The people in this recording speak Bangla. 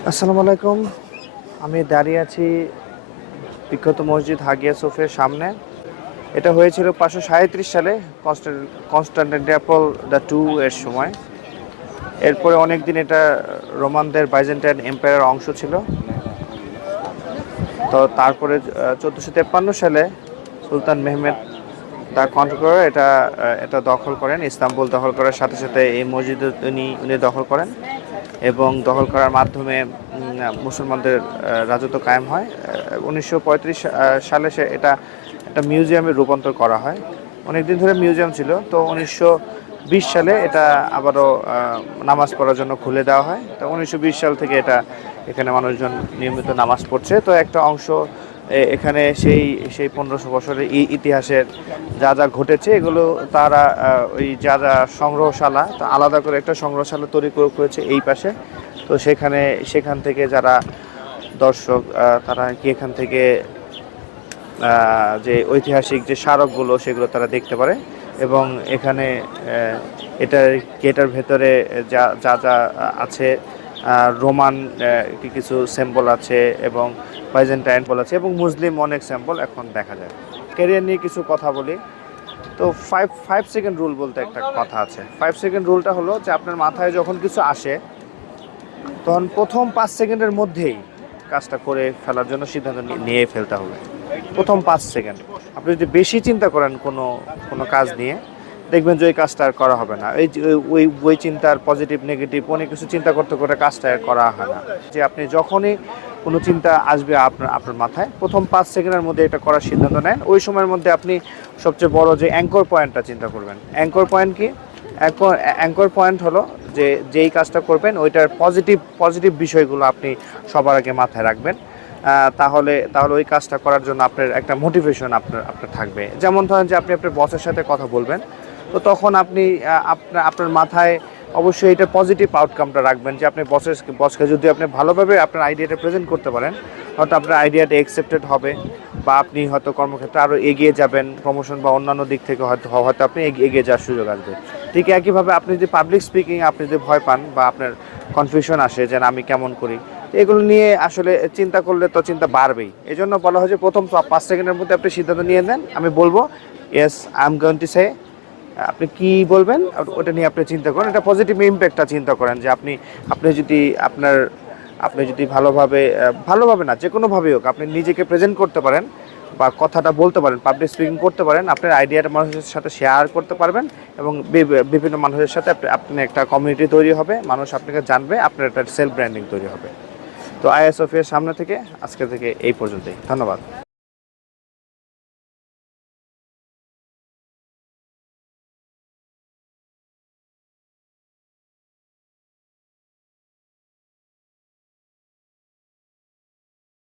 আসসালামু আলাইকুম। আমি দাঁড়িয়ে আছি বিখ্যাত মসজিদ হাগিয়া সোফিয়ার সামনে। এটা হয়েছিল 537 সালে কনস্টান্টিনোপল দ্য টু এর সময়। এরপরে অনেক দিন এটা রোমানদের বাইজেন্টাইন এম্পায়ারের অংশ ছিল। তো তারপরে 1453 সালে সুলতান মেহমেদ তা কন্ট্রোল করে এটা দখল করেন। ইস্তাম্বুল দখল করার সাথে সাথে এই মসজিদ উনি দখল করেন এবং দখল করার মাধ্যমে মুসলমানদের রাজত্ব কায়েম হয়। 1935 সালে এটা একটা মিউজিয়ামে রূপান্তর করা হয়। অনেক দিন ধরে মিউজিয়াম ছিল, তো 1920 সালে এটা আবারও নামাজ পড়ার জন্য খুলে দেওয়া হয়। তো 1920 সাল থেকে এখানে মানুষজন নিয়মিত নামাজ পড়ছে। তো একটা অংশ এখানে সেই সেই 1500 বছরের ইতিহাসের যা যা ঘটেছে এগুলো তারা ওই যা যা সংগ্রহশালা, তো আলাদা করে একটা সংগ্রহশালা তৈরি করেছে এই পাশে। তো সেখান থেকে যারা দর্শক তারা কি এখান থেকে যে ঐতিহাসিক যে স্মারকগুলো সেগুলো তারা দেখতে পারে। এবং এখানে এটার ভেতরে যা যা যা আছে, রোমান কিছু সিম্বল আছে এবং বাইজেন্টাইন সিম্বল আছে এবং মুসলিম অনেক সিম্বল এখন দেখা যায়। ক্যারিয়ার নিয়ে কিছু কথা বলি। তো ফাইভ সেকেন্ড রুল বলতে একটা কথা আছে। 5 সেকেন্ড রুলটা হলো যে আপনার মাথায় যখন কিছু আসে তখন প্রথম 5 সেকেন্ডের মধ্যেই কাজটা করে ফেলার জন্য সিদ্ধান্ত নিয়ে ফেলতে হবে। প্রথম 5 সেকেন্ড। আপনি যদি বেশি চিন্তা করেন কোনো কোনো কাজ নিয়ে, দেখবেন যে ওই কাজটা আর করা হবে না। এই যে ওই চিন্তার পজিটিভ নেগেটিভ অনেক কিছু চিন্তা করতে করে কাজটা আর করা হয় না। যে আপনি যখনই কোনো চিন্তা আসবে আপনার মাথায়, প্রথম 5 সেকেন্ডের মধ্যে এটা করার সিদ্ধান্ত নেন। ওই সময়ের মধ্যে আপনি সবচেয়ে বড় যে অ্যাঙ্কর পয়েন্টটা চিন্তা করবেন। অ্যাঙ্কর পয়েন্ট কি? অ্যাঙ্কর পয়েন্ট হলো যে যেই কাজটা করবেন ওইটার পজিটিভ বিষয়গুলো আপনি সবার আগে মাথায় রাখবেন। তাহলে তাহলে ওই কাজটা করার জন্য আপনার একটা মোটিভেশন আপনার থাকবে। যেমন ধরেন যে আপনি আপনার বসের সাথে কথা বলবেন, তো তখন আপনি আপনার মাথায় অবশ্যই এটা পজিটিভ আউটকামটা রাখবেন যে আপনি বসকে যদি আপনি ভালোভাবে আপনার আইডিয়াটা প্রেজেন্ট করতে পারেন, হয়তো আপনার আইডিয়াটা অ্যাকসেপ্টেড হবে বা আপনি হয়তো কর্মক্ষেত্রে আরও এগিয়ে যাবেন, প্রমোশন বা অন্যান্য দিক থেকে হয়তো আপনি এগিয়ে যাওয়ার সুযোগ আসবে। ঠিক একইভাবে আপনি যদি পাবলিক স্পিকিং আপনি যদি ভয় পান বা আপনার কনফিউশন আসে যে আমি কেমন করি, এগুলো নিয়ে আসলে চিন্তা করলে তো চিন্তা বাড়বেই। এই জন্য বলা হয় যে প্রথম 5 সেকেন্ডের মধ্যে আপনি সিদ্ধান্ত নিয়ে নেন। আমি বলবো yes I am going to say, আপনি কি বলবেন ওটা নিয়ে আপনি চিন্তা করেন। এটা পজিটিভ ইম্প্যাক্টটা চিন্তা করেন যে আপনি যদি আপনি যদি ভালোভাবে না যে কোনোভাবেই হোক আপনি নিজেকে প্রেজেন্ট করতে পারেন বা কথাটা বলতে পারেন, পাবলিক স্পিকিং করতে পারেন, আপনার আইডিয়াটা মানুষের সাথে শেয়ার করতে পারবেন এবং বিভিন্ন মানুষের সাথে আপনি একটা কমিউনিটি তৈরি হবে, মানুষ আপনাকে জানবে, আপনার একটা সেলফ ব্র্যান্ডিং তৈরি হবে। তো আইএসওফি এর সামনে থেকে আজকে থেকে এই পর্যন্তই। ধন্যবাদ।